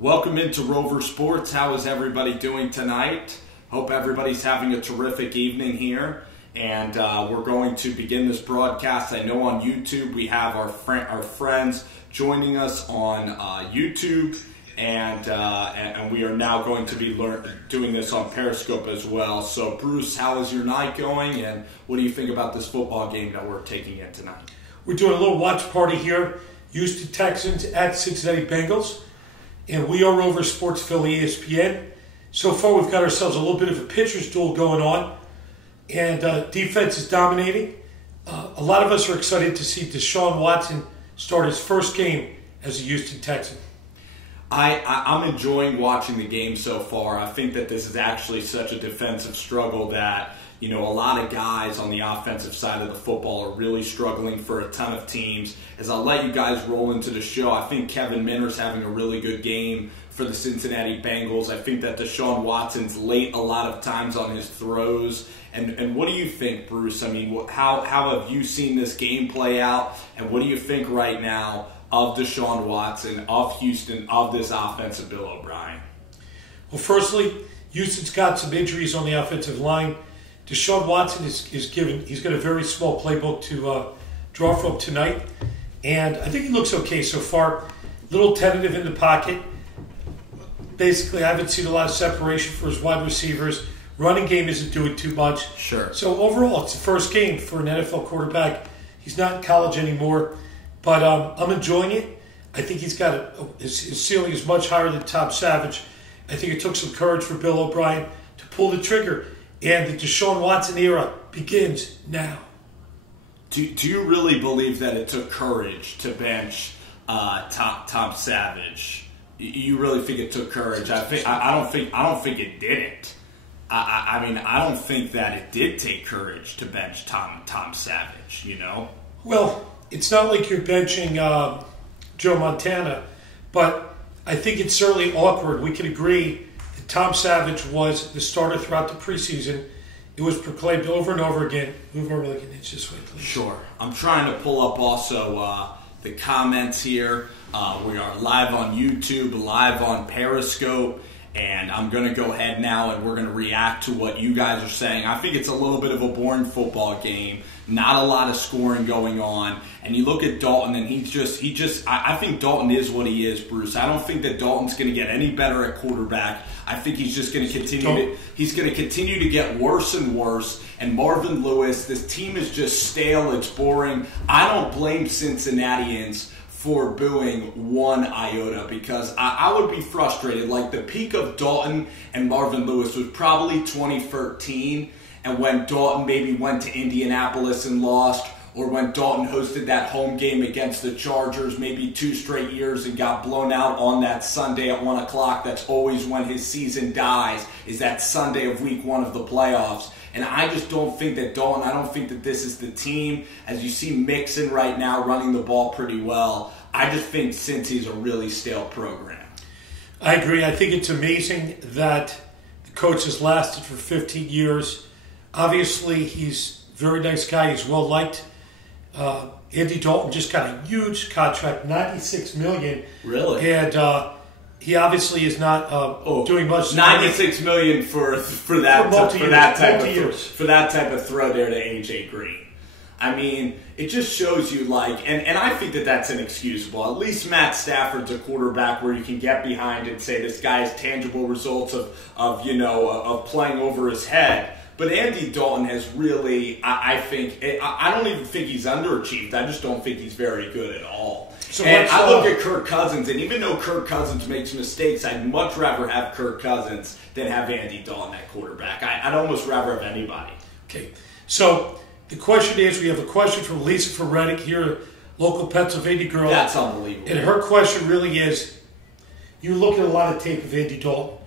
Welcome into Rover Sports. How is everybody doing tonight? Hope everybody's having a terrific evening here. And we're going to begin this broadcast. I know on YouTube we have our friends joining us on YouTube. And we are now going to be doing this on Periscope as well. So, Bruce, how is your night going? And what do you think about this football game that we're taking in tonight? We're doing a little watch party here. Houston Texans at Cincinnati Bengals. And we are Rover Sports Philly ESPN. So far, we've got ourselves a little bit of a pitcher's duel going on. And defense is dominating. A lot of us are excited to see Deshaun Watson start his first game as a Houston Texan. I'm enjoying watching the game so far. I think that this is actually such a defensive struggle that, a lot of guys on the offensive side of the football are really struggling for a ton of teams. As I'll let you guys roll into the show, I think Kevin Minter's having a really good game for the Cincinnati Bengals. I think that Deshaun Watson's late a lot of times on his throws. And what do you think, Bruce? I mean, how have you seen this game play out? And what do you think right now of Deshaun Watson, of Houston, of this offense of Bill O'Brien? Well, firstly, Houston's got some injuries on the offensive line. Deshaun Watson he's got a very small playbook to draw from tonight. And I think he looks okay so far. A little tentative in the pocket. Basically, I haven't seen a lot of separation for his wide receivers. Running game isn't doing too much. Sure. So overall, it's the first game for an NFL quarterback. He's not in college anymore. But I'm enjoying it. I think he's got his ceiling is much higher than Tom Savage. I think it took some courage for Bill O'Brien to pull the trigger. And the Deshaun Watson era begins now. Do you really believe that it took courage to bench Tom Savage? You really think it took courage? I don't think it didn't. I don't think that it did take courage to bench Tom Savage. Well, it's not like you're benching Joe Montana, but I think it's certainly awkward. We can agree that Tom Savage was the starter throughout the preseason. It was proclaimed over and over again. Move over like an inch this way, please. Sure. I'm trying to pull up also the comments here. We are live on YouTube, live on Periscope. And I'm going to go ahead now and we're going to react to what you guys are saying. I think it's a little bit of a boring football game. Not a lot of scoring going on. And you look at Dalton and I think Dalton is what he is, Bruce. I don't think that Dalton's going to get any better at quarterback. I think he's just going to continue to get worse and worse. And Marvin Lewis, this team is just stale. It's boring. I don't blame Cincinnatians for booing one iota because I would be frustrated. Like the peak of Dalton and Marvin Lewis was probably 2013, and when Dalton maybe went to Indianapolis and lost, or when Dalton hosted that home game against the Chargers maybe 2 straight years and got blown out on that Sunday at 1 o'clock. That's always when his season dies, is that Sunday of week 1 of the playoffs. And I just don't think that Dalton, I don't think that this is the team. As you see Mixon right now running the ball pretty well, I just think Cincy's a really stale program. I agree. I think it's amazing that the coach has lasted for 15 years. Obviously, he's a very nice guy. He's well-liked. Andy Dalton just got a huge contract, $96 million. Really? And he obviously is not doing much. $96 million for that type of throw there to AJ Green. I mean, it just shows you and I think that that's inexcusable. At least Matt Stafford's a quarterback where you can get behind and say this guy has tangible results of playing over his head. But Andy Dalton has really, I don't even think he's underachieved. I just don't think he's very good at all. So and I look at Kirk Cousins, and even though Kirk Cousins makes mistakes, I'd much rather have Kirk Cousins than have Andy Dalton at quarterback. I'd almost rather have anybody. Okay, so the question is, we have a question from Lisa from Reddick here, local Pennsylvania girl. That's unbelievable. And her question really is, you look at a lot of tape of Andy Dalton,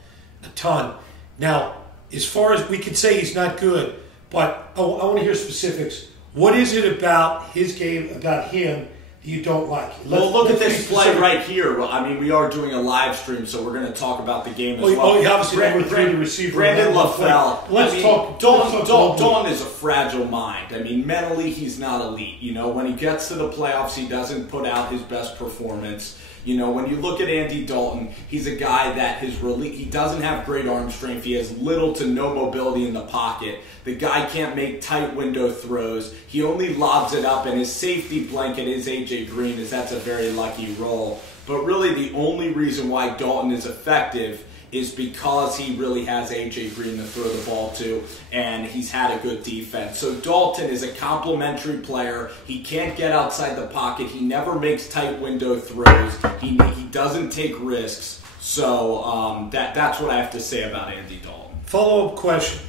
a ton. Now, as far as we can say he's not good, but I want to hear specifics. What is it about his game, about him, that you don't like? Well, look at this play right here. Well, I mean, we are doing a live stream, so we're going to talk about the game as well. You obviously number 3 to receiver. Brandon LaFell. Let's talk. Dalton is a fragile mind. I mean, mentally, he's not elite. When he gets to the playoffs, he doesn't put out his best performance. When you look at Andy Dalton, he's a guy that he doesn't have great arm strength. He has little to no mobility in the pocket. The guy can't make tight window throws. He only lobs it up, and his safety blanket is A.J. Green, as that's a very lucky role. But really the only reason why Dalton is effective is because he really has A.J. Green to throw the ball to, and he's had a good defense. So Dalton is a complimentary player. He can't get outside the pocket. He never makes tight window throws. He doesn't take risks. So that's what I have to say about Andy Dalton. Follow-up question.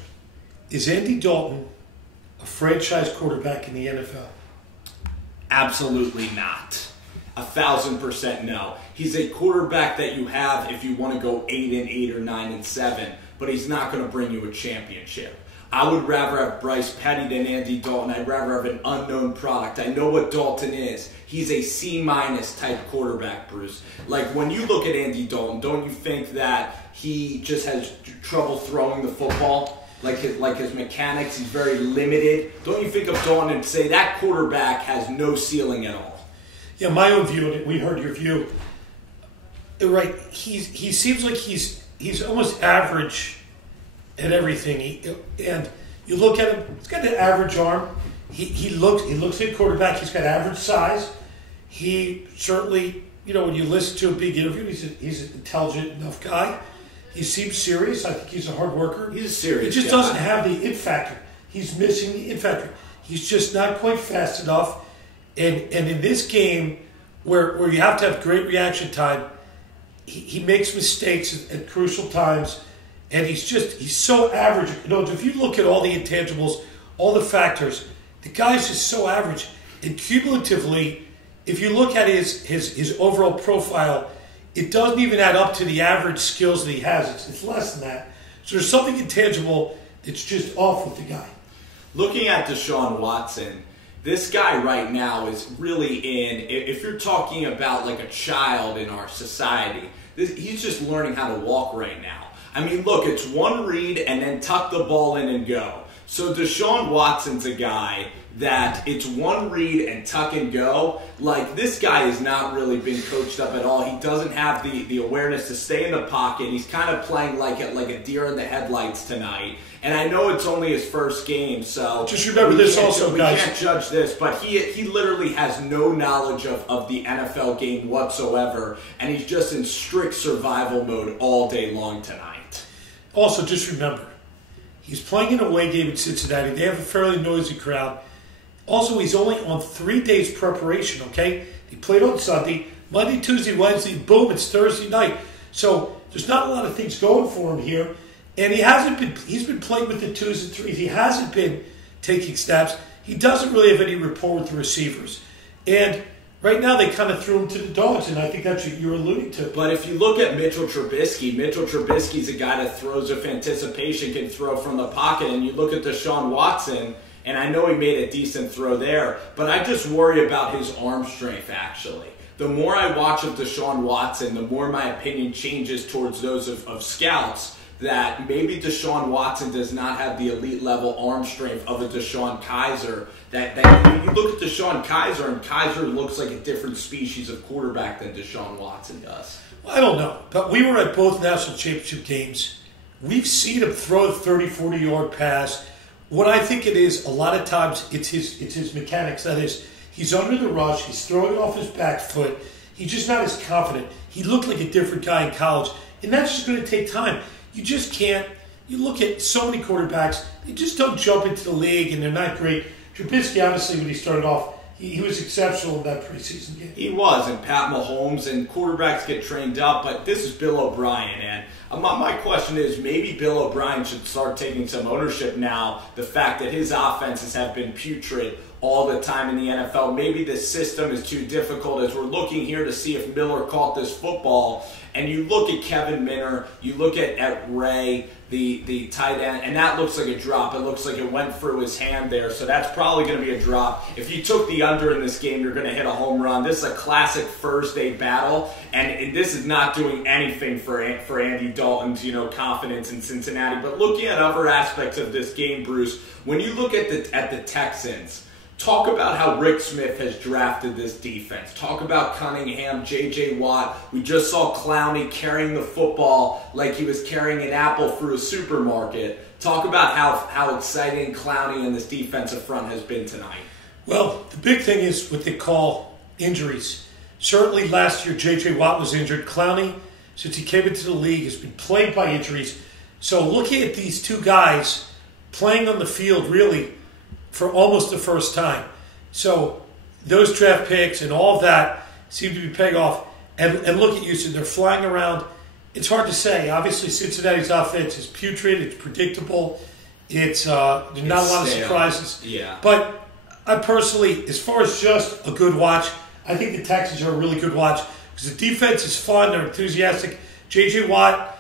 Is Andy Dalton a franchise quarterback in the NFL? Absolutely not. 1,000% no. He's a quarterback that you have if you want to go 8-8 or 9-7, but he's not going to bring you a championship. I would rather have Bryce Petty than Andy Dalton. I'd rather have an unknown product. I know what Dalton is. He's a C- type quarterback, Bruce. Like, when you look at Andy Dalton, don't you think that he just has trouble throwing the football? Like his mechanics, he's very limited. Don't you think of Dalton and say that quarterback has no ceiling at all? Yeah, my own view, and we heard your view. Right, he seems like he's almost average at everything. And you look at him; he's got an average arm. He looks like a quarterback. He's got average size. He certainly, when you listen to a big interview, he's an intelligent enough guy. He seems serious. I think he's a hard worker. He's a serious He just guy. doesn't have the it factor. He's missing the it factor. He's just not quite fast enough. And in this game, where you have to have great reaction time, he makes mistakes at crucial times, and he's so average. If you look at all the intangibles, all the factors, the guy's just so average. And cumulatively, if you look at his overall profile, it doesn't even add up to the average skills that he has. It's less than that. So there's something intangible that's just off with the guy. Looking at Deshaun Watson, this guy right now is really if you're talking about like a child in our society, he's just learning how to walk right now. I mean, look, it's one read and then tuck the ball in and go. So Deshaun Watson's a guy that it's one read and tuck and go. Like, this guy has not really been coached up at all. He doesn't have the awareness to stay in the pocket. He's kind of playing like a deer in the headlights tonight. And I know it's only his first game, so just remember this also, guys. We can't judge this, but he literally has no knowledge of the NFL game whatsoever, and he's just in strict survival mode all day long tonight. Also, just remember, he's playing an away game in Cincinnati. They have a fairly noisy crowd. Also, he's only on 3 days preparation, okay? He played on Sunday, Monday, Tuesday, Wednesday, boom, it's Thursday night. So there's not a lot of things going for him here. And he's been playing with the 2s and 3s. He hasn't been taking snaps. He doesn't really have any rapport with the receivers. And right now they kind of threw him to the dogs, and I think that's what you're alluding to. But if you look at Mitchell Trubisky's a guy that throws with anticipation, can throw from the pocket. And you look at Deshaun Watson, and I know he made a decent throw there, but I just worry about his arm strength, actually. The more I watch of Deshaun Watson, the more my opinion changes towards those of scouts, that maybe Deshaun Watson does not have the elite level arm strength of a Deshaun Kaiser. That you look at Deshaun Kaiser, and Kaiser looks like a different species of quarterback than Deshaun Watson does. Well, I don't know, but we were at both national championship games. We've seen him throw a 30, 40-yard pass. What I think it is, a lot of times, it's his mechanics. That is, he's under the rush, he's throwing it off his back foot. He's just not as confident. He looked like a different guy in college, and that's just going to take time. You just can't. You look at so many quarterbacks, they just don't jump into the league, and they're not great. Trubisky, obviously, when he started off, he was exceptional in that preseason game. He was, and Pat Mahomes, and quarterbacks get trained up, but this is Bill O'Brien, and my question is, maybe Bill O'Brien should start taking some ownership now, the fact that his offenses have been putrid all the time in the NFL. Maybe this system is too difficult, as we're looking here to see if Miller caught this football. And you look at Kevin Minner, you look at Ray, the tight end, and that looks like a drop. It looks like it went through his hand there, so that's probably going to be a drop. If you took the under in this game, you're going to hit a home run. This is a classic Thursday battle, and this is not doing anything for Andy Dalton's confidence in Cincinnati. But looking at other aspects of this game, Bruce, when you look at the Texans, Talk about how Rick Smith has drafted this defense. Talk about Cunningham, J.J. Watt. We just saw Clowney carrying the football like he was carrying an apple through a supermarket. Talk about how exciting Clowney and this defensive front has been tonight. Well, the big thing is what they call injuries. Certainly last year, J.J. Watt was injured. Clowney, since he came into the league, has been plagued by injuries. So looking at these two guys playing on the field really for almost the first time. So those draft picks and all of that seem to be paying off. And look at Houston, they're flying around. It's hard to say. Obviously, Cincinnati's offense is putrid. It's predictable. There's not a lot of surprises. Yeah. But I personally, as far as just a good watch, I think the Texans are a really good watch because the defense is fun. They're enthusiastic. J.J. Watt,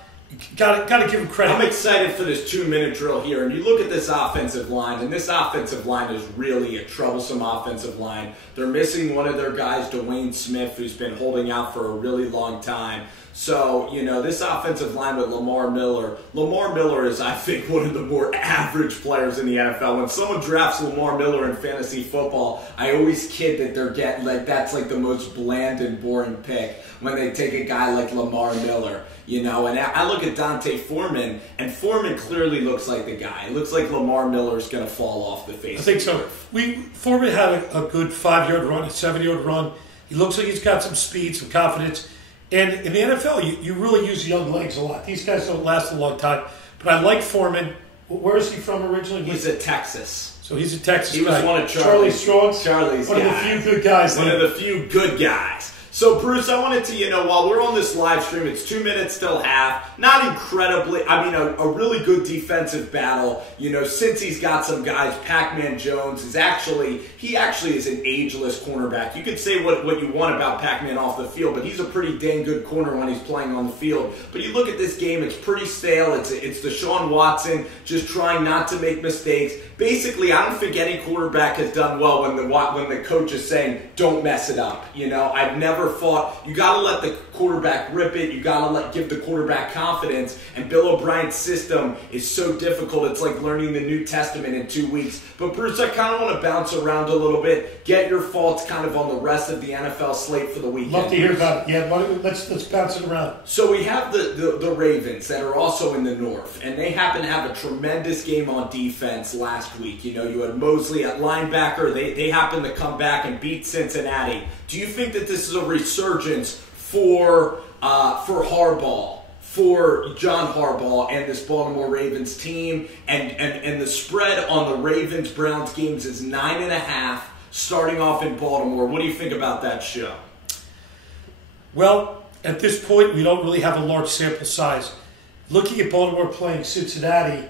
got to give him credit. I'm excited for this 2-minute drill here. And you look at this offensive line, and this offensive line is really a troublesome offensive line. They're missing one of their guys, Dwayne Smith, who's been holding out for a really long time. So, this offensive line with Lamar Miller is, I think, one of the more average players in the NFL. When someone drafts Lamar Miller in fantasy football, I always kid that they're getting, that's the most bland and boring pick when they take a guy like Lamar Miller. And I look at Dante Foreman, and Foreman clearly looks like the guy. It looks like Lamar Miller's going to fall off the face. I think so. Foreman had a good 5-yard run, a 7-yard run. He looks like he's got some speed, some confidence. And in the NFL, you really use young legs a lot. These guys don't last a long time. But I like Foreman. Where is he from originally? He's a Texas. So he's a Texas guy. He was one of Charlie Strong's? Charlie's One guys. of the few good guys. One of the few good guys. So, Bruce, I wanted to, while we're on this live stream, it's 2 minutes till half. Not incredibly, a really good defensive battle. Since he's got some guys, Pac-Man Jones is he actually is an ageless cornerback. You could say what you want about Pac-Man off the field, but he's a pretty dang good corner when he's playing on the field. But you look at this game, it's pretty stale. It's Deshaun Watson just trying not to make mistakes. Basically, I don't think any quarterback has done well when the coach is saying, don't mess it up. I've never thought, you got to let the quarterback rip it. You got to give the quarterback confidence. And Bill O'Brien's system is so difficult. It's like learning the New Testament in 2 weeks. But, Bruce, I kind of want to bounce around a little bit, get your thoughts kind of on the rest of the NFL slate for the weekend. Love to hear about it. Yeah, let's bounce it around. So we have the Ravens that are also in the North, and they happen to have a tremendous game on defense last week. You had Mosley at linebacker. They happened to come back and beat Cincinnati. Do you think that this is a resurgence for Harbaugh, for John Harbaugh and this Baltimore Ravens team? And the spread on the Ravens-Browns games is 9.5, starting off in Baltimore. What do you think about that show? Well, at this point, we don't really have a large sample size. Looking at Baltimore playing Cincinnati,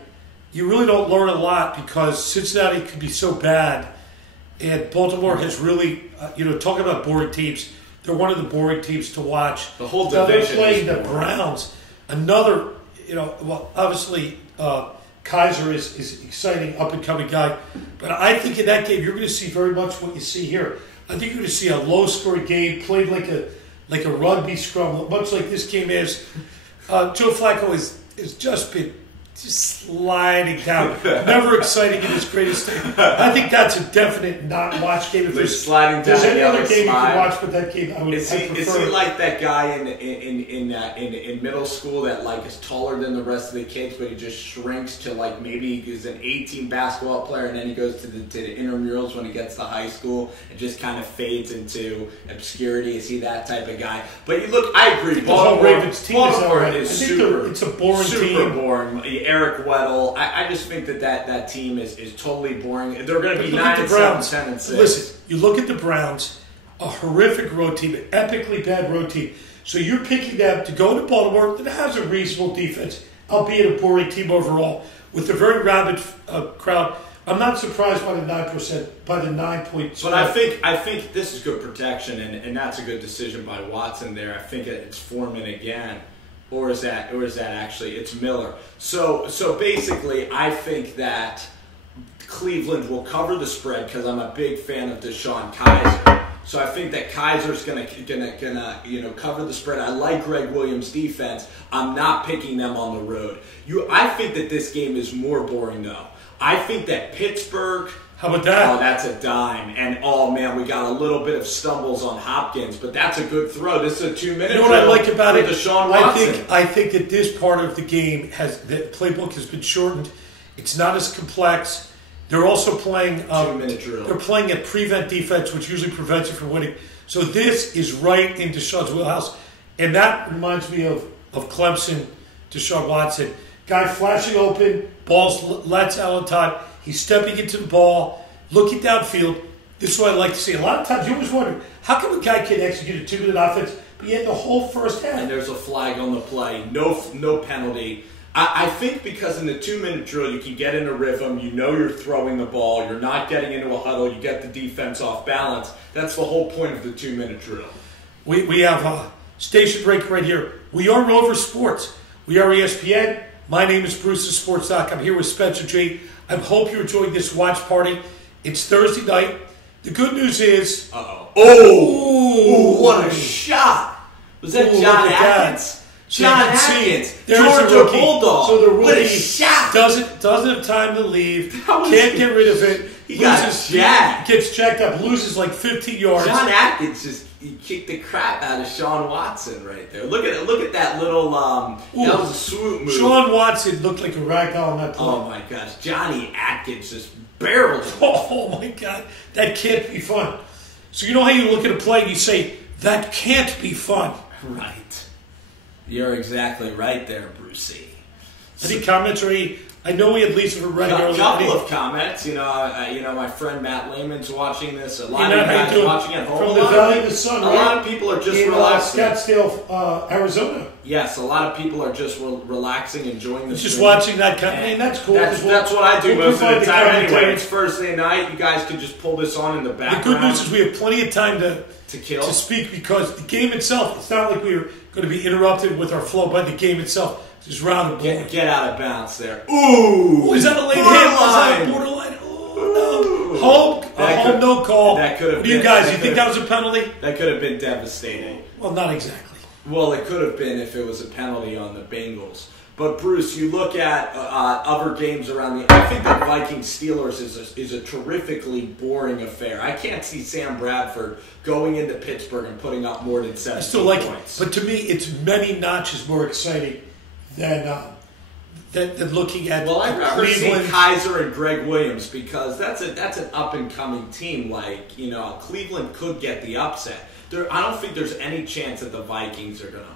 you really don't learn a lot because Cincinnati can be so bad. And Baltimore has really, talking about boring teams, they're one of the boring teams to watch. The whole division. They're playing the Browns. Another, obviously Kaiser is exciting, up-and-coming guy. But I think in that game, you're going to see very much what you see here. I think you're going to see a low-scoring game played like a rugby scrum, much like this game is. Joe Flacco has just been sliding down. Never exciting in his greatest state. I think that's a definite not-watch game. If there's sliding down. There's any other game you can watch, but that game I prefer. Is he like that guy in middle school that is taller than the rest of the kids, but he just shrinks to maybe he's an 18 basketball player, and then he goes to the intramurals when he gets to high school and just kind of fades into obscurity? Is he that type of guy? But I agree. The whole Ravens team is super. It's a boring team. Super boring. Eric Weddle. I just think that team is totally boring. They're going to be 9-7, 10-6. Listen, you look at the Browns, a horrific road team, an epically bad road team. So you're picking them to go to Baltimore that has a reasonable defense, albeit a boring team overall, with a very rabid crowd. I'm not surprised by the 9%, by the 9 points. But I think this is good protection, and that's a good decision by Watson there. I think it's Foreman again. Or is that actually, it's Miller. So basically, I think that Cleveland will cover the spread because I'm a big fan of Deshaun Kaiser. So I think that Kaiser's gonna cover the spread. I like Greg Williams' defense. I'm not picking them on the road. I think that this game is more boring though. I think that Pittsburgh How about that? Oh, that's a dime. And, oh, man, we got a little bit of stumbles on Hopkins, but that's a good throw. This is a 2-minute You know what I like about it? Deshaun Watson. I think that this part of the game the playbook has been shortened. It's not as complex. They're also playing 2-minute drill. They're playing at prevent defense, which usually prevents you from winning. So this is right in Deshaun's wheelhouse. And that reminds me of Clemson, Deshaun Watson. Guy flashing open, balls lets out on time. He's stepping into the ball, looking downfield. This is what I like to see. A lot of times you always wonder, how come a guy can execute a 2-minute offense, but he had the whole first half? And there's a flag on the play. No penalty. I think because in the 2-minute drill, you can get in a rhythm. You know you're throwing the ball. You're not getting into a huddle. You get the defense off balance. That's the whole point of the 2-minute drill. We have a station break right here. We are Rover Sports. We are ESPN. My name is Bruce of Sports.com. I'm here with Spencer G. I hope you're enjoying this watch party. It's Thursday night. The good news is... Oh, what a shot. Was that John Atkins? John Atkins. There's Georgia Bulldog. So the what a rookie shot. doesn't have time to leave. Can't get rid of it. He got jacked. Gets jacked up. Loses like 15 yards. John Atkins he kicked the crap out of Sean Watson right there. Look at that little that was a swoop move. Sean Watson looked like a ragdoll on that play. Oh my gosh, Johnny Atkins just barreled him. Oh my God, that can't be fun. So you know how you look at a play and you say that can't be fun. Right. You're exactly right there, Brucey. Any comments or I know we had Lisa for Reddit earlier. A couple of comments. You know, my friend Matt Lehman's watching this. A lot of guys watching at home. From the Valley of the Sun, a lot of people are just relaxing. Scottsdale, Arizona. Yes, a lot of people are just relaxing, enjoying this. Just watching that company, and that's cool. That's what I do most of the time anyway. It's Thursday night. You guys can just pull this on in the background. The good news is we have plenty of time to speak because the game itself, it's not like we're going to be interrupted with our flow, but the game itself is round and get out of bounds there. Ooh! Is that a late hit? Was that a borderline? Oh, no. Home no call. That could have been. You guys, you think that was a penalty? That could have been devastating. Well, not exactly. Well, it could have been if it was a penalty on the Bengals. But, Bruce, you look at other games around I think that Vikings-Steelers is a terrifically boring affair. I can't see Sam Bradford going into Pittsburgh and putting up more than 17 I still like points. It. But to me, it's many notches more exciting than looking at I'd rather Cleveland. see Kaiser and Greg Williams because that's an up-and-coming team. Cleveland could get the upset. I don't think there's any chance that the Vikings are going to...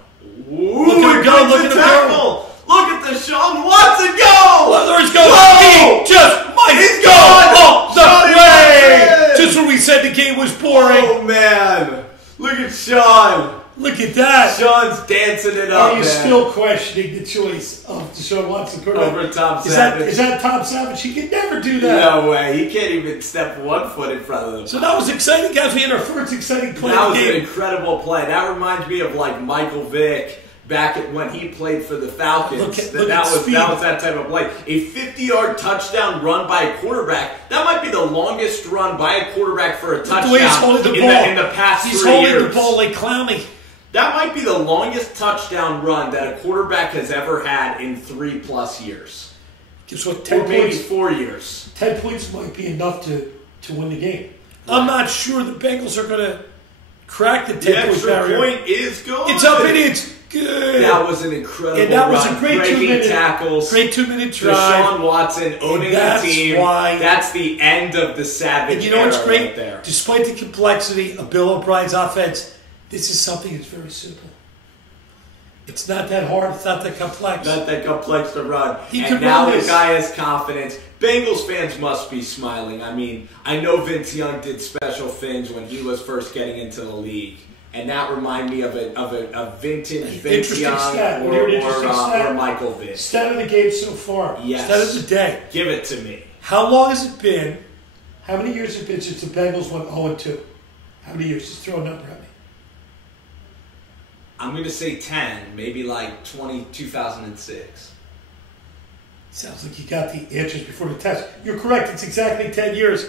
Look at him go! Look at him go! Look at the Sean Watson go! Well, there he goes! He just might go off the way! Just when we said the game was boring. Oh, man. Look at Sean. Look at that. Sean's dancing it up, Are you still questioning the choice of Deshaun Watson? Over Tom Savage. Is that Tom Savage? He can never do that. No way. He can't even step 1 foot in front of them. So that was exciting, guys. We had our first exciting play That of the was game. an incredible play. That reminds me of Michael Vick back when he played for the Falcons. That was that type of play. A 50-yard touchdown run by a quarterback. That might be the longest run by a quarterback for a touchdown the way he's holding the ball. in the past 3 years. He's holding the ball like Clowney. That might be the longest touchdown run that a quarterback has ever had in 3+ years. Guess what? 10 or maybe points, 4 years. 10 points might be enough to win the game. Right. I'm not sure the Bengals are going to crack the 10-point barrier. The point is good. It's up and it's good. That was an incredible and that was run. A great breaking 2-minute tackles. Great 2-minute drive. Deshaun Watson owning the team. That's the end of the Savage and you know what's great? Right there. Despite the complexity of Bill O'Brien's offense, this is something that's very simple. It's not that hard. It's not that complex. Not that complex to run. And now the guy has confidence. Bengals fans must be smiling. I mean, I know Vince Young did special things when he was first getting into the league. And that reminded me of a vintage Vince Young or Michael Vick. Stat of the game so far. Yes. Stat of the day. Give it to me. How long has it been? How many years has it been since the Bengals went 0-2? How many years? Just throw a number at me. I'm going to say 10, maybe 2006. Sounds like you got the answers before the test. You're correct. It's exactly 10 years.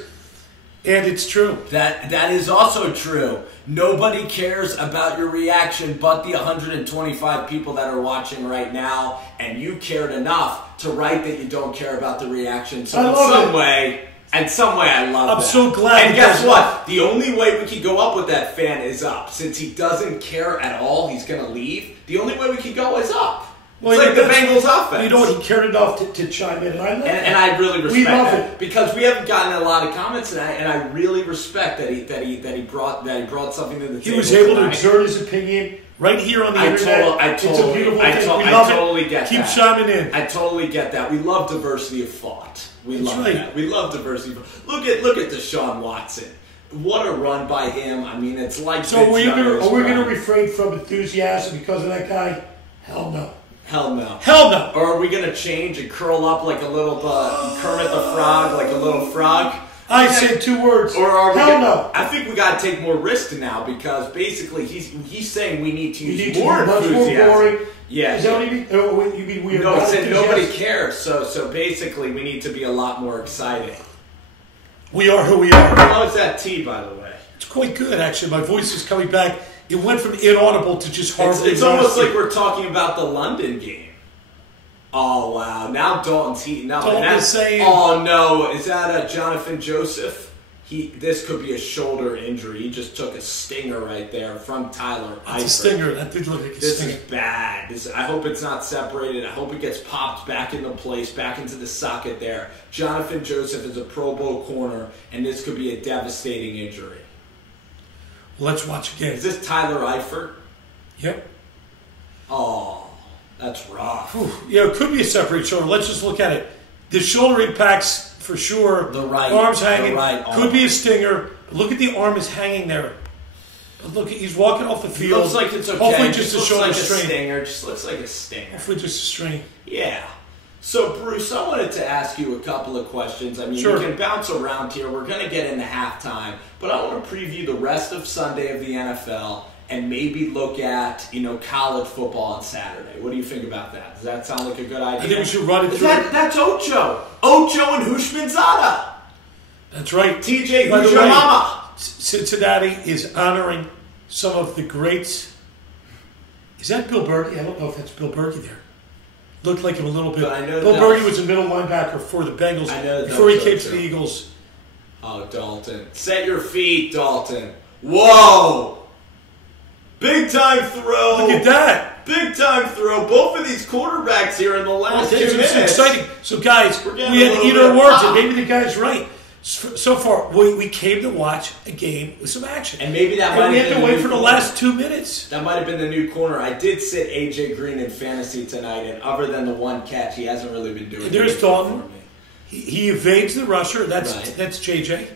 And it's true. That is also true. Nobody cares about your reaction but the 125 people that are watching right now. And you cared enough to write that you don't care about the reaction. So in some way, And some way I love that. I'm so glad. And guess what? The only way we can go up with that fan is up. Since he doesn't care at all, he's going to leave. The only way we can go is up. Well, it's like the Bengals offense. You know what? He cared enough to chime in, and I love that. And I really respect that it because we haven't gotten a lot of comments tonight, and I really respect that he brought something to the table. He was able to exert his opinion right here on the internet. It's a beautiful thing. I totally get that. Keep chiming in. I totally get that. We love diversity of thought. We love that. We love diversity. Look at Deshaun Watson. What a run by him. I mean, it's like. So are we going to refrain from enthusiasm because of that guy? Hell no. Hell no. Hell no. Or are we going to change and curl up like a little Kermit the Frog, like a little frog? I said 2 words. Or are we Hell no. I think we got to take more risk now because basically he's saying we need to use more enthusiasm. Much more boring. Yeah. Is that what you mean? Oh, you mean we are no, it said nobody cares. So basically we need to be a lot more exciting. We are who we are. How is that tea, by the way? It's quite good, actually. My voice is coming back. It went from inaudible to just horribly. It's almost like we're talking about the London game. Oh, wow. Now Dalton's heating up. Dalton's saying... Oh, no. Is that Jonathan Joseph? This could be a shoulder injury. He just took a stinger right there from Tyler Eifert. It's a stinger. That did look like a stinger. This is bad. I hope it's not separated. I hope it gets popped back into place, back into the socket there. Jonathan Joseph is a Pro Bowl corner, and this could be a devastating injury. Let's watch again. Is this Tyler Eifert? Yep. Oh, that's rough. Whew. Yeah, it could be a separated shoulder. Let's just look at it. The shoulder impacts for sure. The right arm's hanging. The right arm. Could be a stinger. But look at the arm is hanging there. But look, he's walking off the field. Looks like it's okay. Hopefully just a shoulder like strain. Stinger. Just looks like a stinger. Hopefully just a strain. Yeah. So, Bruce, I wanted to ask you a couple of questions. I mean, sure. We can bounce around here. We're going to get into halftime. But I want to preview the rest of Sunday of the NFL and maybe look at, college football on Saturday. What do you think about that? Does that sound like a good idea? I think we should run it through. That's Ocho. Ocho and Hushmanzada. That's right. TJ, who's your mama? Cincinnati is honoring some of the greats. Is that Bill Berkey? I don't know if that's Bill Berkey there. Looked like him a little bit. Bill Berkey was a middle linebacker for the Bengals before he came to the Eagles. Oh, Dalton. Set your feet, Dalton. Whoa! Big time throw. Look at that. Big time throw. Both of these quarterbacks here in the last 2 minutes. It's exciting. So, guys, we had to eat our words, and maybe the guy's right. So far, we came to watch a game with some action. And maybe that might have been we had to wait for the last 2 minutes. That might have been the new corner. I did sit A.J. Green in fantasy tonight, and other than the one catch, he hasn't really been doing There's Dalton. For me. He evades the rusher. That's JJ.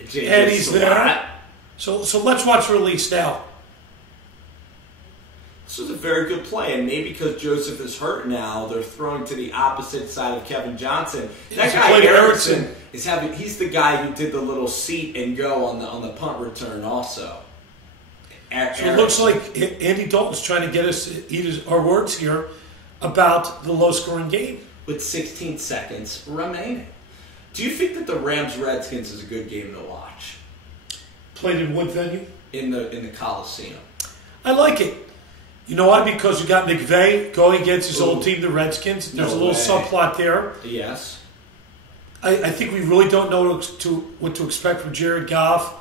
And he's there. So let's watch release now. This was a very good play, and maybe because Joseph is hurt now, they're throwing to the opposite side of Kevin Johnson. That guy Erickson he's the guy who did the little seat and go on the punt return also. So it looks like Andy Dalton's trying to get us to eat our words here about the low-scoring game. With 16 seconds remaining. Do you think that the Rams-Redskins is a good game to watch? Played in what venue? In the Coliseum. I like it. You know why? Because you got McVay going against his old team, the Redskins. There's a little subplot there. Yes. I think we really don't know what to expect from Jared Goff.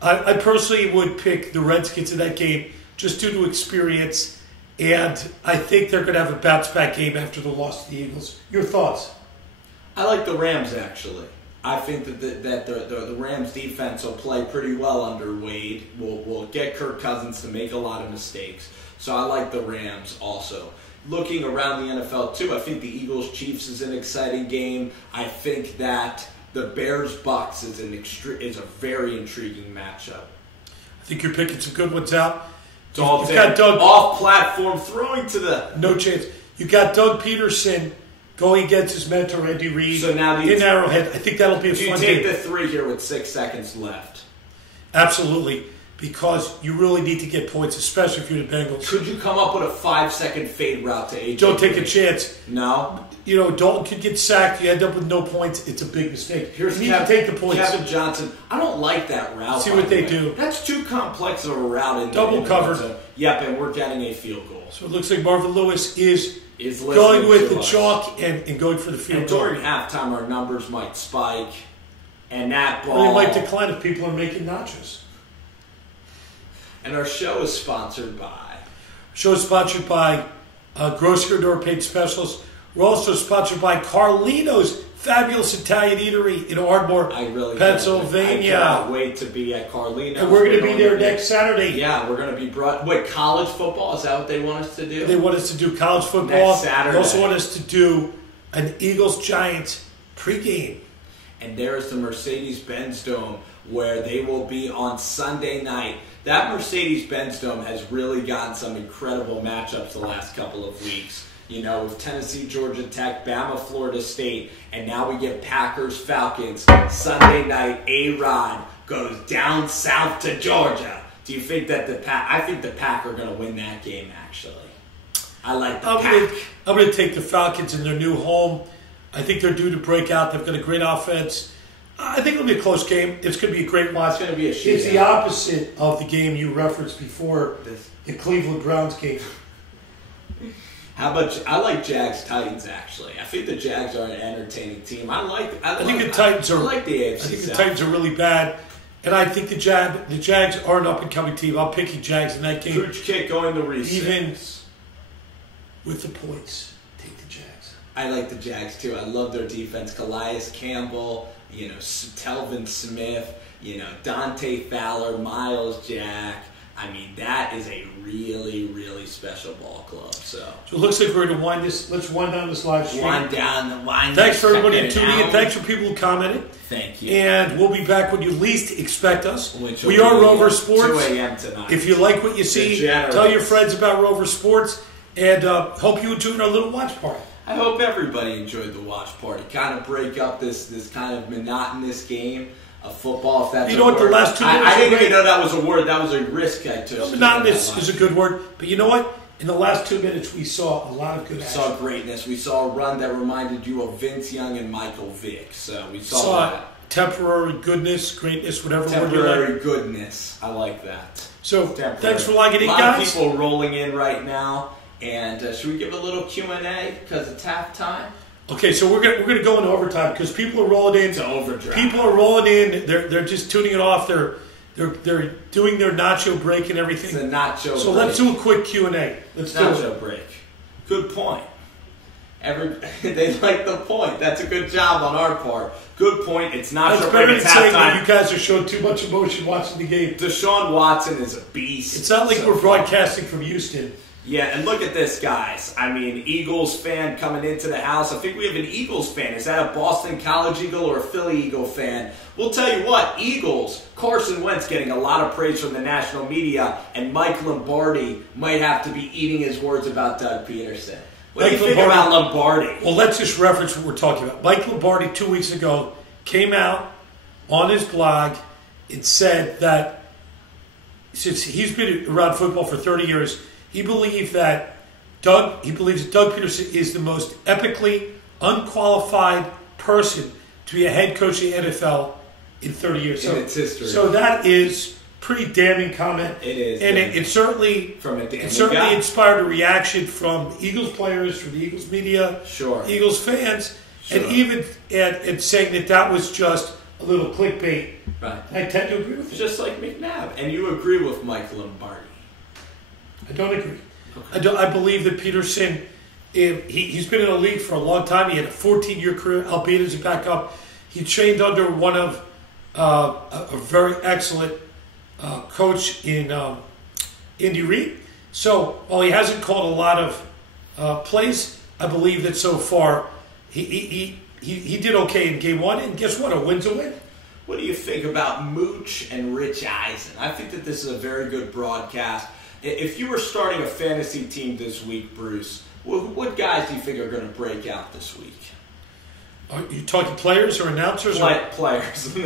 I personally would pick the Redskins in that game just due to experience, and I think they're going to have a bounce-back game after the loss to the Eagles. Your thoughts? I like the Rams, actually. I think that the Rams defense will play pretty well under Wade. We'll get Kirk Cousins to make a lot of mistakes. So I like the Rams also. Looking around the NFL too, I think the Eagles-Chiefs is an exciting game. I think that the Bears-Bucks is a very intriguing matchup. I think you're picking some good ones out. Dalton, got Doug off-platform throwing to the... No chance. You got Doug Peterson going against his mentor, Andy Reid, in Arrowhead. I think that'll be a fun game. Do you take the 3 here with 6 seconds left? Absolutely. Because you really need to get points, especially if you're the Bengals. Could you come up with a 5-second fade route to AJ? Don't take a chance. No? Dalton could get sacked. You end up with no points. It's a big mistake. You need to take the points. Kevin Johnson. I don't like that route. See what they do. That's too complex of a route. Double covered. Yep, and we're getting a field goal. So it looks like Marvin Lewis is going with the chalk and going for the field goal. During halftime, our numbers might spike. And that ball... Well, they might decline if people are making nachos. And our show is sponsored by... Grocery Door Paid Specials. We're also sponsored by Carlino's Fabulous Italian Eatery in Ardmore, Pennsylvania. I cannot wait to be at Carlino's. And we're going to be there next Saturday. Yeah, we're going to be brought... Wait, college football? Is that what they want us to do? They want us to do college football. Next Saturday. They also want us to do an Eagles-Giants pregame. And there's the Mercedes-Benz Dome, where they will be on Sunday night. That Mercedes-Benz Dome has really gotten some incredible matchups the last couple of weeks. You know, with Tennessee, Georgia Tech, Bama, Florida State, and now we get Packers, Falcons. Sunday night, A-Rod goes down south to Georgia. Do you think that I think the Pack are going to win that game, actually. I like the Pack. I'm going to take the Falcons in their new home. I think they're due to break out. They've got a great offense. I think it'll be a close game. It's going to be a great watch. It's going to be a shootout. It's the opposite of the game you referenced before, the Cleveland Browns game. How about I like Jags Titans actually. I think the Jags are an entertaining team. I think the Titans are. I like the AFC. I think the Titans are really bad, and I think the Jags are an up and coming team. I'm picking Jags in that game. Cooch kick going to recess. Even with the points, take the Jags. I like the Jags too. I love their defense. Calais Campbell, Telvin Smith, Dante Fowler, Miles Jack. I mean, that is a really, really special ball club. So it looks like we're going to wind this. Let's wind down this live stream. Thanks for everybody tuning in. Thanks for people who commented. Thank you. And we'll be back when you least expect us. We are Rover Sports. 2 a.m. tonight. If you like what you see, tell your friends about Rover Sports, and hope you enjoyed our little watch party. I hope everybody enjoyed the watch party. Kind of break up this kind of monotonous game of football, if that's a word. The last 2 minutes... I didn't even know that was a word. That was a risk I took. Monotonous is a good word. But you know what? In the last 2 minutes, we saw a lot of good action. We saw greatness. We saw a run that reminded you of Vince Young and Michael Vick. So we saw that. Temporary goodness, greatness, whatever word you like. Temporary goodness. I like that. So thanks for logging in, guys. A lot of people rolling in right now. And should we give a little Q&A because it's halftime? Okay, so we're gonna go into overtime because people are rolling in. To overdraft. People are rolling in. They're just tuning it off. They're doing their nacho break and everything. It's a nacho break. So let's do a quick Q&A. Let's do it. Nacho break. Good point. They like the point. That's a good job on our part. Good point. It's nacho That's break. Better it's than saying that halftime. you guys are showing too much emotion watching the game. Deshaun Watson is a beast. It's not like we're broadcasting from Houston. Yeah, and look at this, guys. I mean, Eagles fan coming into the house. I think we have an Eagles fan. Is that a Boston College Eagle or a Philly Eagle fan? We'll tell you what, Eagles, Carson Wentz getting a lot of praise from the national media, and Mike Lombardi might have to be eating his words about Doug Peterson. What do you think about Lombardi? Well, let's just reference what we're talking about. Mike Lombardi 2 weeks ago came out on his blog and said that since he's been around football for 30 years, he believes that Doug Peterson is the most epically unqualified person to be a head coach in the NFL in 30 years. In its history. So that is pretty damning comment. It is. And it certainly inspired a reaction from Eagles players, from the Eagles media, Eagles fans, and even at saying that was just a little clickbait. Right. I tend to agree with it. Just like McNabb. And you agree with Mike Lombardi. I don't agree. Okay. I believe that Peterson, he's been in the league for a long time. He had a 14-year career, albeit as a backup. He trained under one of a very excellent coach in Andy Reid. So while he hasn't called a lot of plays, I believe that so far he did okay in game one. And guess what? A win's a win. What do you think about Mooch and Rich Eisen? I think that this is a very good broadcast. If you were starting a fantasy team this week, Bruce, what guys do you think are going to break out this week? Are you talking players or announcers? Players.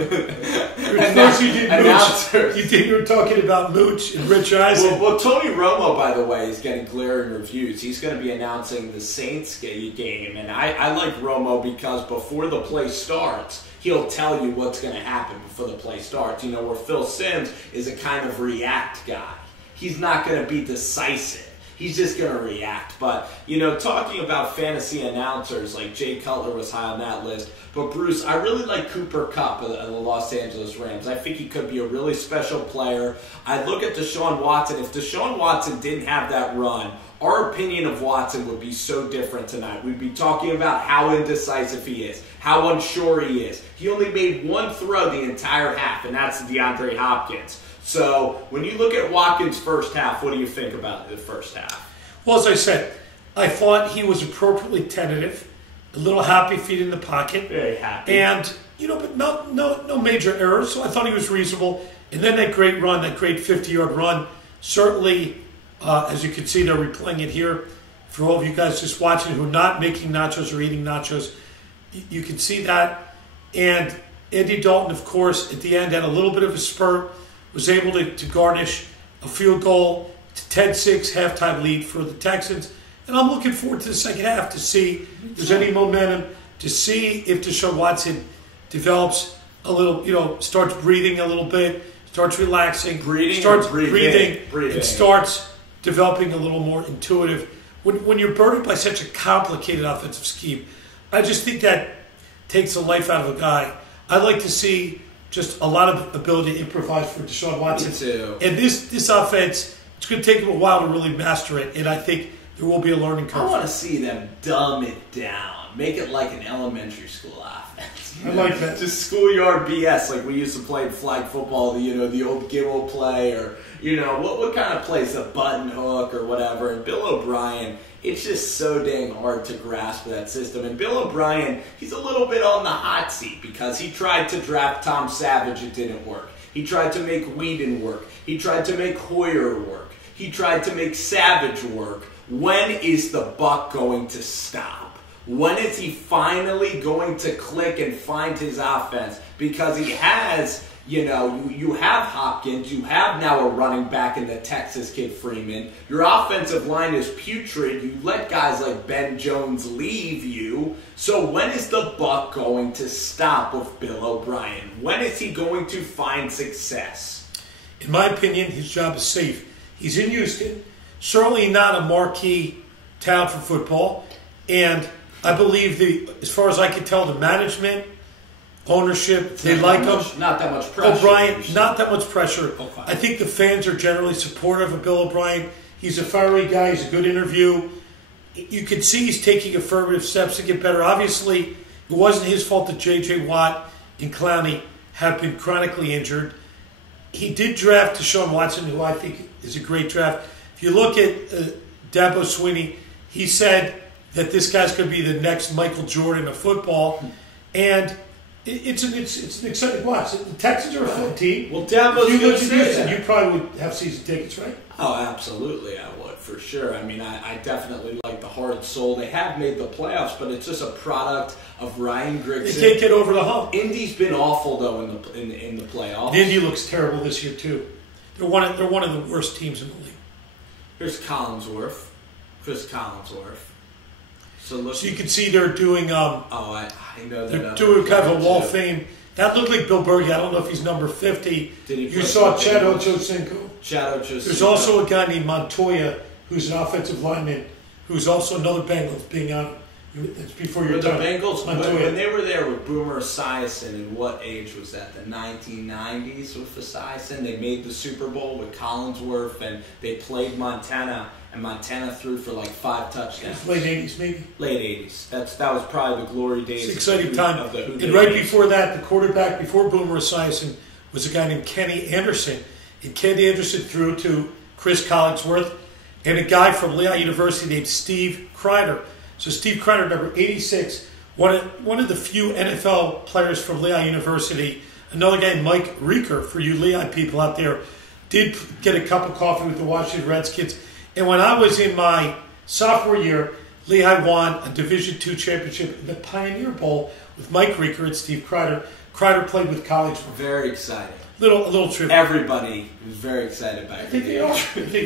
Announcers. You think you were talking about Mooch and Rich Eisen? Well, Tony Romo, by the way, is getting glaring reviews. He's going to be announcing the Saints game, and I like Romo because before the play starts, he'll tell you what's going to happen before the play starts. Where Phil Simms is a kind of react guy. He's not going to be decisive. he's just going to react. But, talking about fantasy announcers, like Jay Cutler was high on that list. But, Bruce, I really like Cooper Kupp of the Los Angeles Rams. I think he could be a really special player. I look at Deshaun Watson. If Deshaun Watson didn't have that run, our opinion of Watson would be so different tonight. We'd be talking about how indecisive he is, how unsure he is. He only made one throw the entire half, and that's DeAndre Hopkins. So when you look at Watkins' first half, what do you think about the first half? Well, as I said, I thought he was appropriately tentative, a little happy feet in the pocket. Very happy. And, but no major errors, so I thought he was reasonable. And then that great run, that great 50-yard run, certainly, as you can see, they're replaying it here. For all of you guys just watching who are not making nachos or eating nachos, you can see that. And Andy Dalton, of course, at the end had a little bit of a spurt, was able to garnish a field goal to 10-6 halftime lead for the Texans. And I'm looking forward to the second half to see if there's any momentum, to see if Deshaun Watson develops a little, starts breathing a little bit, starts relaxing, starts breathing, and starts developing a little more intuitive. When you're burdened by such a complicated offensive scheme, I just think that takes the life out of a guy. I'd like to see just a lot of ability to improvise for Deshaun Watson. Me too. And this offense, it's going to take him a while to really master it, and I think there will be a learning curve. I want to see them dumb it down. Make it like an elementary school offense. I like that. Just schoolyard BS like we used to play in flag football, the old Gibble play, or, what kind of plays, a button hook or whatever. And Bill O'Brien, it's just so dang hard to grasp that system. And Bill O'Brien, he's a little bit on the hot seat because he tried to draft Tom Savage. It didn't work. He tried to make Whedon work. He tried to make Hoyer work. He tried to make Savage work. When is the buck going to stop? When is he finally going to click and find his offense? Because he has, you have Hopkins, you have now a running back in the Texas kid Freeman. Your offensive line is putrid. You let guys like Ben Jones leave you. So when is the buck going to stop with Bill O'Brien? When is he going to find success? In my opinion, his job is safe. He's in Houston. Certainly not a marquee town for football. And I believe, as far as I can tell, the management, ownership, they like him. Not that much pressure. O'Brien, not that much pressure. Okay. I think the fans are generally supportive of Bill O'Brien. He's a fiery guy. He's a good interview. You can see he's taking affirmative steps to get better. Obviously, it wasn't his fault that J.J. Watt and Clowney have been chronically injured. He did draft Deshaun Watson, who I think is a great draft. If you look at Dabo Swinney, he said that this guy's going to be the next Michael Jordan of football. And it's an exciting watch. The Texans are a fun team. Well, Dabo's going to say that. You probably would have season tickets, right? Oh, absolutely, I would, for sure. I mean, I definitely like the heart and soul. They have made the playoffs, but it's just a product of Ryan Grigson. They can't get over the hump. Indy's been awful, though, in the playoffs. And Indy looks terrible this year, too. They're one of the worst teams in the league. Here's Chris Collinsworth. So you can see they're doing. I know they're doing kind of a wall of fame. That looked like Bill Berge. I don't know if he's number 50. You saw Chad Ochocinco. There's also a guy named Montoya who's an offensive lineman who's also another Bengals being on. It's before your time. The Bengals, when they were there with Boomer Esiason, and what age was that? The 1990s with Esiason. They made the Super Bowl with Collinsworth, and they played Montana, and Montana threw for like 5 touchdowns. Late 80s, maybe? Late 80s. That was probably the glory days. It's an exciting time. And right before that, the quarterback before Boomer Esiason was a guy named Kenny Anderson. And Kenny Anderson threw to Chris Collinsworth and a guy from Lehigh University named Steve Kreider. So Steve Kreider, number 86, one of the few NFL players from Lehigh University. Another guy, Mike Rieker, for you Lehigh people out there, did get a cup of coffee with the Washington Redskins. And when I was in my sophomore year, Lehigh won a Division II championship in the Pioneer Bowl with Mike Rieker and Steve Kreider. Kreider played with college. Very exciting. A little trivia. Everybody is very excited about it. I think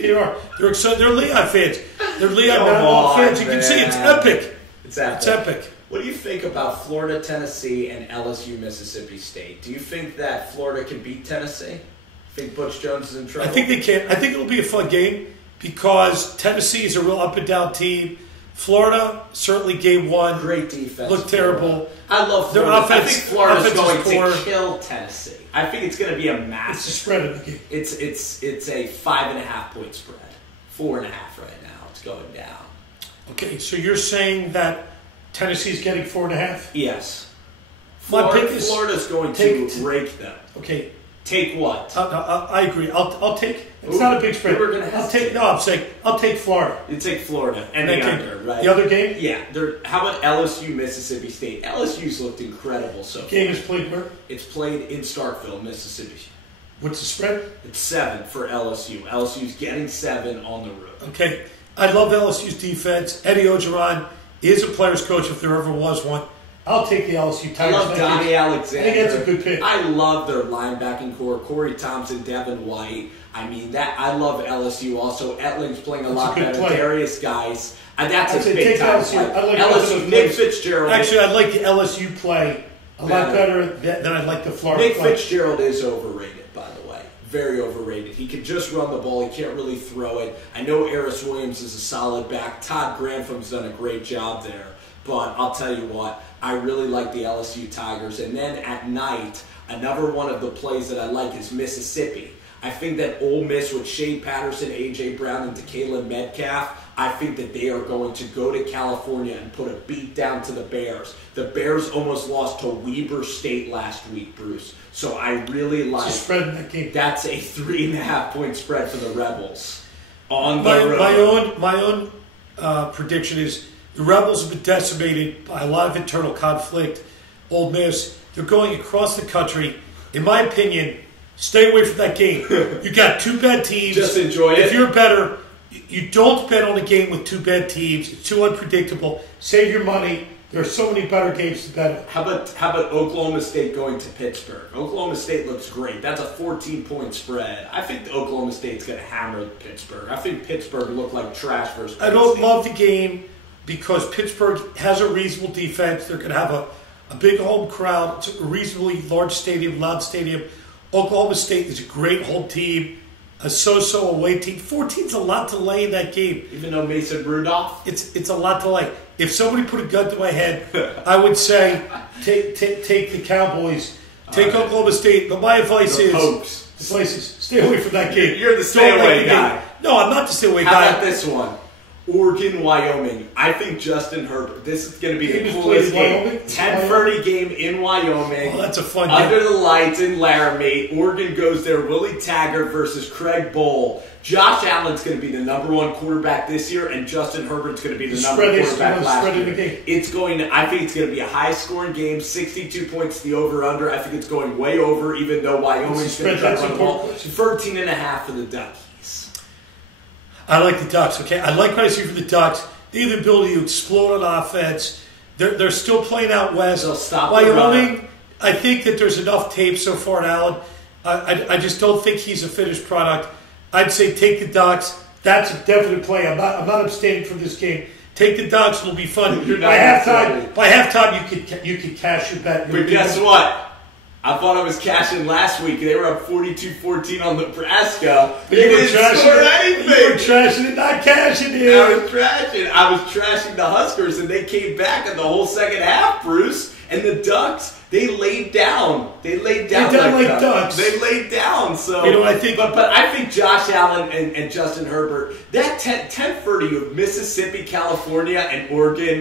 they are. They're excited. They're Lehigh fans. They're Lehigh fans. You can see it's epic. It's epic. It's epic. What do you think about Florida, Tennessee, and LSU, Mississippi State? Do you think that Florida can beat Tennessee? Think Butch Jones is in trouble? I think they can. I think it'll be a fun game. because Tennessee is a real up and down team. Florida, certainly game one. Great defense. Looked terrible. I love Their Florida. offense, I think Florida's going poor. to kill Tennessee. I think it's going to be a It's massive. a spread of the game. It's a 5.5 point spread. 4.5 right now. It's going down. Okay, so you're saying that Tennessee's getting 4.5? Yes. My pick is Florida's going to rake them. Okay. Take what? No, I agree. I'll take. It's not a big spread. We were gonna I'll take. No, I'm saying I'll take Florida. You take Florida and the under, right? The other game? Yeah. How about LSU, Mississippi State? LSU's looked incredible so far. Game is played where? It's played in Starkville, Mississippi. What's the spread? It's 7 for LSU. LSU's getting 7 on the road. Okay. I love LSU's defense. Eddie Ogeron is a player's coach if there ever was one. I'll take the LSU Tigers. I love Donnie Alexander. I think that's a good pick. I love their linebacking core. Corey Thompson, Devin White. I mean, I love LSU also. Etling's playing a lot better. Play. Darius Guice. That's I'd a say big take time LSU. play. I like LSU, Nick Fitzgerald. Actually, I like the LSU play a lot better than I like the Florida Nick play. Fitzgerald is overrated, by the way. Very overrated. He can just run the ball. He can't really throw it. I know Eris Williams is a solid back. Todd Granthram's done a great job there. But I'll tell you what, I really like the LSU Tigers. And then at night, another one of the plays that I like is Mississippi. I think that Ole Miss with Shea Patterson, A.J. Brown, and Kalen Metcalf, I think that they are going to go to California and put a beat down to the Bears. The Bears almost lost to Weber State last week, Bruce. So I really like... It's a spread in that game. That's a 3.5 point spread for the Rebels. On the road. My own prediction is the Rebels have been decimated by a lot of internal conflict. Ole Miss, they're going across the country. In my opinion, stay away from that game. You got two bad teams. Just enjoy it. If you're better, you don't bet on a game with two bad teams. It's too unpredictable. Save your money. There are so many better games to bet on. How about Oklahoma State going to Pittsburgh? Oklahoma State looks great. That's a 14-point spread. I think Oklahoma State's going to hammer Pittsburgh. I think Pittsburgh looked like trash versus I don't love the game because Pittsburgh has a reasonable defense. They're going to have a big home crowd. It's a reasonably large stadium, loud stadium. Oklahoma State is a great home team, a so-so away team. 14's a lot to lay in that game. Even though Mason Rudolph? It's a lot to lay. If somebody put a gun to my head, I would say take the Cowboys, take Oklahoma State. But my advice is stay away from that game. You're the stay away guy. No, I'm not the stay away guy. How about this one? Oregon, Wyoming. I think Justin Herbert. This is going to be the coolest game. 10:30 game in Wyoming. Oh, that's a fun game. Under the lights in Laramie. Oregon goes there. Willie Taggart versus Craig Bowl. Josh Allen's going to be the number one quarterback this year, and Justin Herbert's going to be the number one quarterback last year. I think it's going to be a high-scoring game. 62 points the over/under. I think it's going way over, even though Wyoming's going to try to run the ball. 13.5 for the Ducks. I like the Ducks, okay? I like what I see from the Ducks. They have the ability to explode on offense. They're still playing out west. They'll stop Wyoming, I think that there's enough tape so far in Allen. I just don't think he's a finished product. I'd say take the Ducks. That's a definite play. I'm not abstaining from this game. Take the Ducks. It'll be fun. By halftime, you could cash your bet. But guess what? I thought I was cashing last week. They were up 42-14 on Nebraska. But you didn't score anything. You were trashing it, not cashing it. I was trashing the Huskers, and they came back in the whole second half, Bruce. And the Ducks, they laid down. They laid down like Ducks. They laid down. So you know what I think? But I think Josh Allen and Justin Herbert, that 10:30 of Mississippi, California, and Oregon,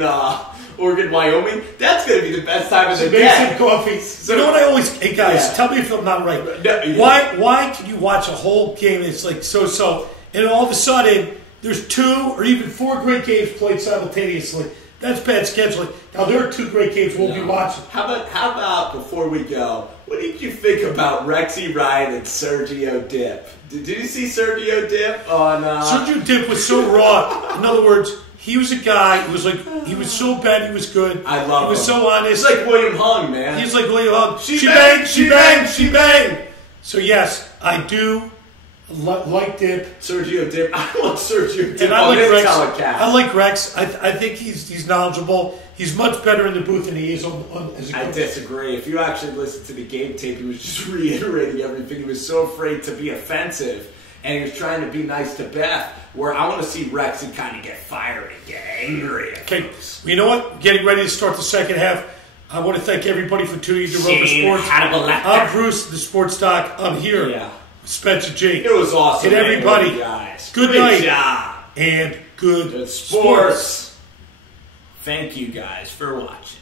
Wyoming, that's going to be the best time of the day. Make some coffee. So, you know what I always... Hey, guys, tell me if I'm not right. Why can you watch a whole game that's like so-so, and all of a sudden, there's 2 or even 4 great games played simultaneously? That's bad scheduling. Now, there are 2 great games we'll be watching. How about, before we go, what did you think about Rexy Ryan and Sergio Dip? Did you see Sergio Dip on... Sergio Dip was so raw. In other words... He was a guy who was like, he was so bad he was good. I love him. He was so honest. He's like William Hung, man. He's like William Hung. She banged. So yes, I do like Dip. Sergio Dip. I want Sergio Dip and I on like Rex. telecast. I like Rex. I think he's knowledgeable. He's much better in the booth than he is as a coach. I disagree. If you actually listen to the game tape, he was just reiterating everything. He was so afraid to be offensive. and he was trying to be nice to Beth, where I want to see Rex and kind of get fired and get angry. Okay, you know what? Getting ready to start the second half. I want to thank everybody for tuning to Rover Sports. I'm Bruce, the Sports Doc. I'm here. Yeah. Spencer G. It was awesome. And everybody, guys. good Great night. Job. And good sports. Thank you guys for watching.